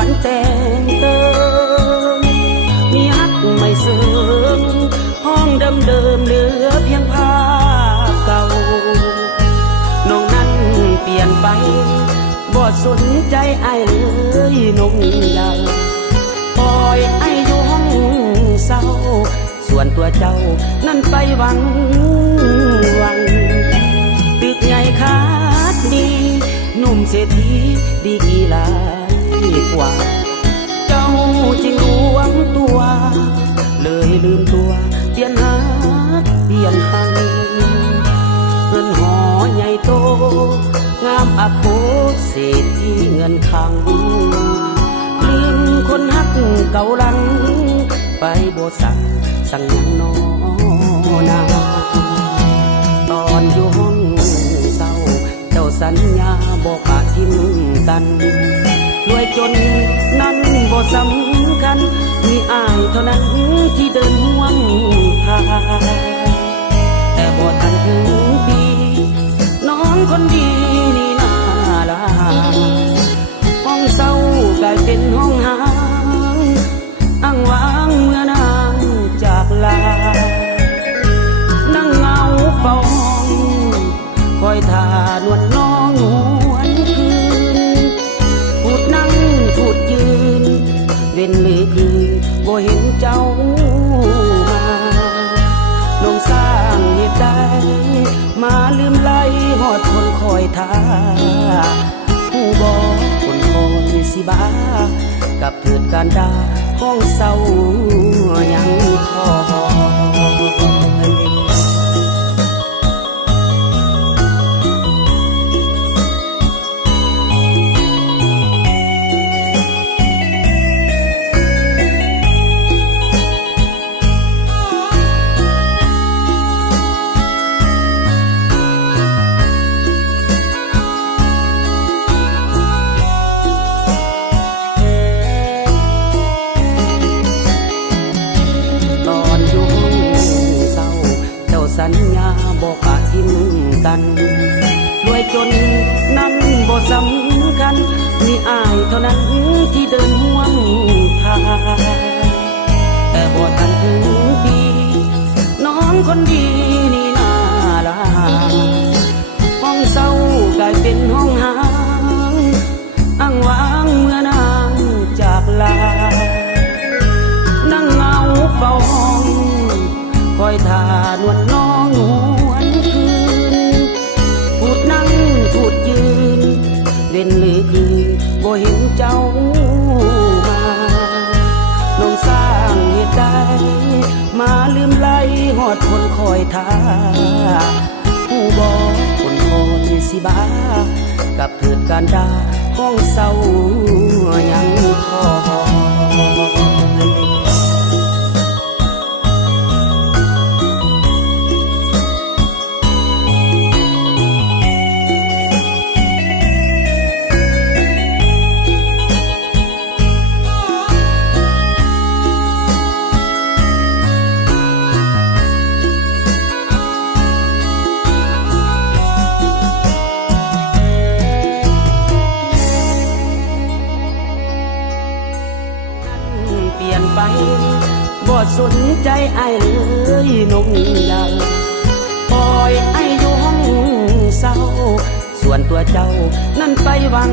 ฝันแต่งเติมมีฮักไม่เสริมห้องเดิมเหลือเพียงภาพเก่าน้องนั้นเปลี่ยนไปบ่สนใจไอ้เลยนงยาวปล่อยไอ้อยู่ห้องเศร้าส่วนตัวเจ้านั่นไปหวังตึกใหญ่คาดดีหนุ่มเศรษฐีดีกี่หลายกว่าเจ้าจึงรวมตัวเลยลืมตัวเปลี่ยนหาเปลี่ยนหันเงินหอใหญ่โตงามอโคเศรษฐีเงินขังลืมคนฮักเก่าหลังไปบ่สั่งยังนอนาตอนอยู่ห้องเศร้าเจ้าสัญญาบอกปะทิมกันรวยจนนั้นบ่สำคัญมีอ้ายเท่านั้นที่เดินห่วงทางแต่บ่ทันถึงปีน้องคนดีนี่นาลาห้องเศร้ากลายเป็นห้องหางอ้างว้างเมื่อนางจากลานั่งเงาเฝ้าห้องคอยท่านวดน้องหวนคืนพูดนั่งพูดยืนเว้นหรือคืนบ่เห็นเจ้ามาน้องสร้างเหตุใดมาลืมไหลหอดคนคอยท่าผู้บอกคนคอยสิบ้ากับเถิดการดาห้องเศร้ายังคอยสัญญาบอกปะทิมกันรวยจนนั้นบ่สำคัญมีอ้ายเท่านั้นที่เดินห่วงทางแต่บ่ทันถึงปีน้องคนดีนี่นาลาห้องเศร้ากลายเป็นห้องหางอ้างว้างเมื่อนางจากลานั่งเงาเฝ้าห้องคอยท่านวดน้องหวนคืนพูดนั่งพูดยืนเว้นหรือคืนบ่เห็นเจ้ามาน้องสร้างเหตุใดมาลืมไหลหอดคนคอยท่าผู้บอกคนคอยสิบ้ากับเถิดการดาห้องเศร้ายังคอยไปบ่สนใจไอ้เลยนงยาวปล่อยไอ้อยู่ห้องเศร้าส่วนตัวเจ้านั่นไปหวัง